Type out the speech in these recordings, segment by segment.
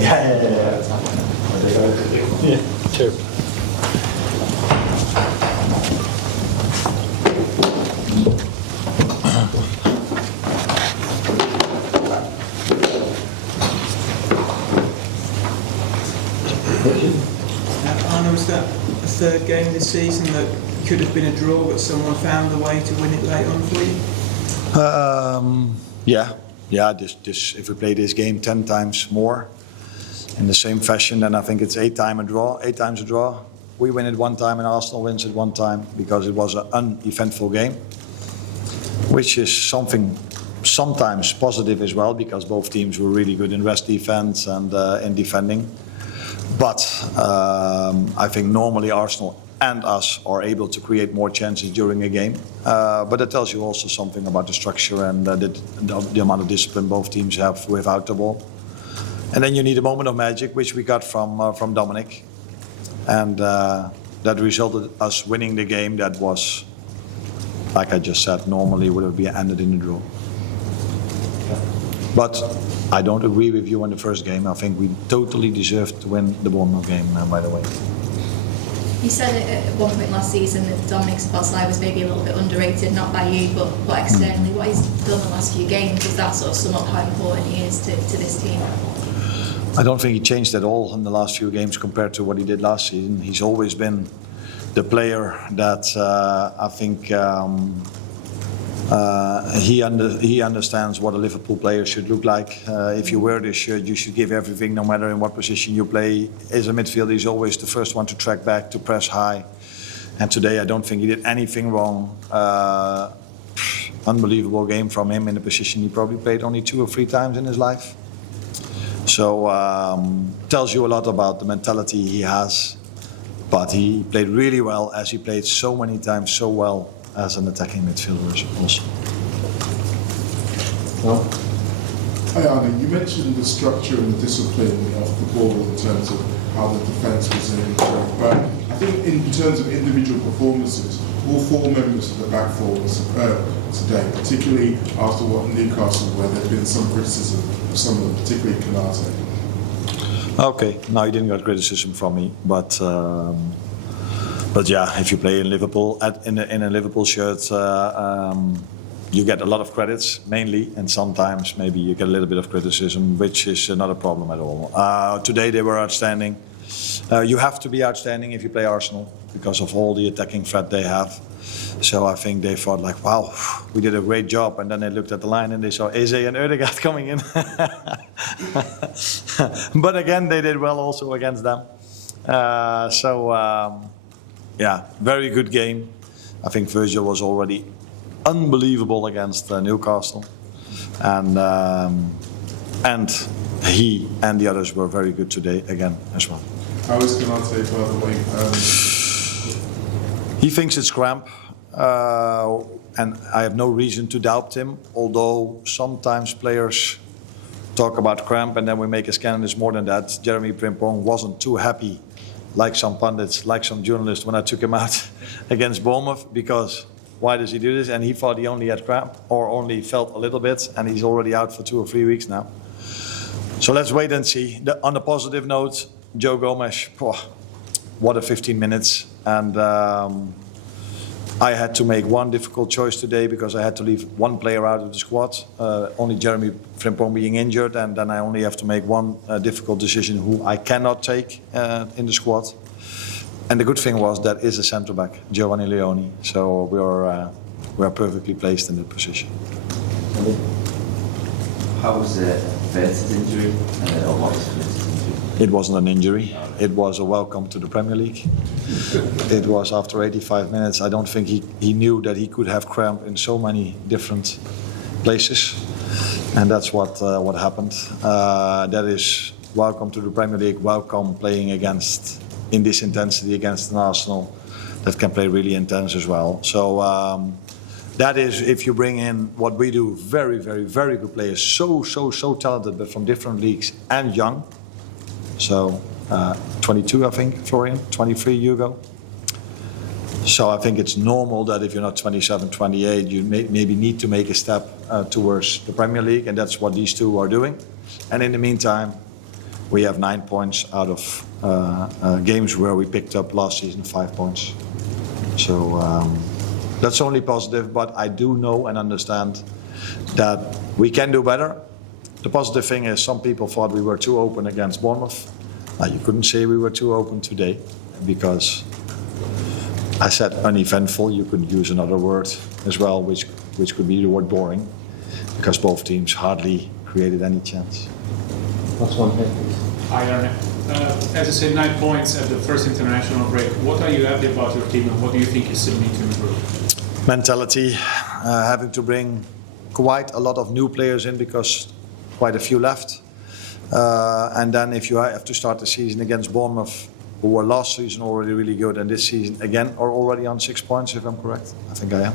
Yeah. Sure. Arne, was that a third game this season that could have been a draw, but someone found the way to win it late on for you? Yeah. This if we play this game 10 times more in the same fashion, then I think it's 8 times a draw. We win it 1 time and Arsenal wins it 1 time because it was an uneventful game, which is something sometimes positive as well because both teams were really good in rest defense and in defending. But I think normally Arsenal and us are able to create more chances during a game. But that tells you also something about the structure and the amount of discipline both teams have without the ball. And then you need a moment of magic, which we got from Dominic. And that resulted us winning the game that was, like I just said, normally would have been ended in a draw. But I don't agree with you on the first game. I think we totally deserved to win the Bournemouth game, by the way. You said at one point last season that Dominic Szoboszlai was maybe a little bit underrated, not by you, but externally. What he's done the last few games, does that sort of sum up how important he is to this team? I don't think he changed at all in the last few games compared to what he did last season. He's always been the player that I think he understands what a Liverpool player should look like. If you wear this shirt, you should give everything, no matter in what position you play. As a midfielder, he's always the first one to track back, to press high. And today, I don't think he did anything wrong. Unbelievable game from him in a position he probably played only 2 or 3 times in his life. So tells you a lot about the mentality he has. But he played really well, as he played so many times so well as an attacking midfielder also. Well, hi Arne, you mentioned the structure and the discipline of the ball in terms of how the defence was in check, but I think in terms of individual performances, all 4 members of the back 4 were superb today, particularly after what Newcastle, where there's been some criticism of some of them, particularly Canate. Okay, no, you didn't get criticism from me, but yeah, if you play in Liverpool in a Liverpool shirt, you get a lot of credits mainly, and sometimes maybe you get a little bit of criticism, which is not a problem at all. Today they were outstanding. You have to be outstanding if you play Arsenal because of all the attacking threat they have. So I think they thought like, wow, we did a great job. And then they looked at the line and they saw Eze and Ødegaard coming in. But again, they did well also against them. Yeah, very good game. I think Virgil was already unbelievable against Newcastle. And he and the others were very good today again as well. How is Canate, by the way? He thinks it's cramp, and I have no reason to doubt him, although sometimes players talk about cramp and then we make a scan and it's more than that. Jeremy Frimpong wasn't too happy, like some pundits, like some journalists, when I took him out against Bournemouth, because why does he do this? And he thought he only had cramp or only felt a little bit, and he's already out for 2 or 3 weeks now. So let's wait and see. On a positive note, Joe Gomez, what a 15 minutes. And I had to make one difficult choice today because I had to leave one player out of the squad, only Jeremy Frimpong being injured, and then I only have to make one difficult decision who I cannot take in the squad. And the good thing was that is a centre-back, Giovanni Leoni, so we are perfectly placed in that position. How was Vert's injury? Or what is Vert's injury? It wasn't an injury. It was a welcome to the Premier League. It was after 85 minutes. I don't think he knew that he could have cramp in so many different places. And that's what happened. That is welcome to the Premier League, welcome playing in this intensity against an Arsenal that can play really intense as well. So that is, if you bring in what we do, very, very, very good players, so talented, but from different leagues and young. So 22, I think, Florian, 23, Hugo. So I think it's normal that if you're not 27, 28, you maybe need to make a step towards the Premier League, and that's what these two are doing. And in the meantime, we have 9 points out of games where we picked up last season 5 points. So that's only positive, but I do know and understand that we can do better. The positive thing is some people thought we were too open against Bournemouth. You couldn't say we were too open today because I said uneventful. You could use another word as well, which could be the word boring, because both teams hardly created any chance. Last one here, please. Hi, Arne. As you said, 9 points at the first international break. What are you happy about your team and what do you think you still need to improve? Mentality, having to bring quite a lot of new players in because quite a few left. And then if you have to start the season against Bournemouth, who were last season already really good, and this season again are already on 6 points, if I'm correct. I think I am.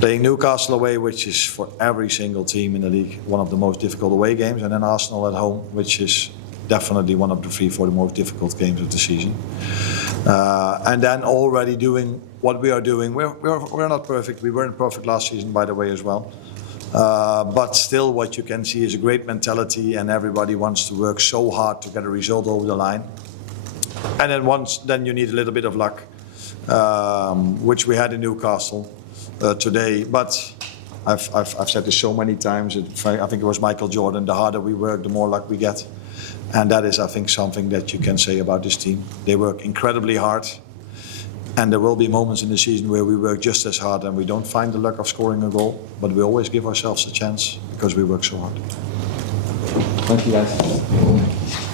Playing Newcastle away, which is for every single team in the league one of the most difficult away games, and then Arsenal at home, which is definitely one of the 3-4 most difficult games of the season. And then already doing what we are doing. We're not perfect. We weren't perfect last season, by the way, as well. But still, what you can see is a great mentality, and everybody wants to work so hard to get a result over the line. And then you need a little bit of luck, which we had in Newcastle today. But I've said this so many times. I think it was Michael Jordan. The harder we work, the more luck we get. And that is, I think, something that you can say about this team. They work incredibly hard. And there will be moments in the season where we work just as hard and we don't find the luck of scoring a goal. But we always give ourselves a chance because we work so hard. Thank you, guys.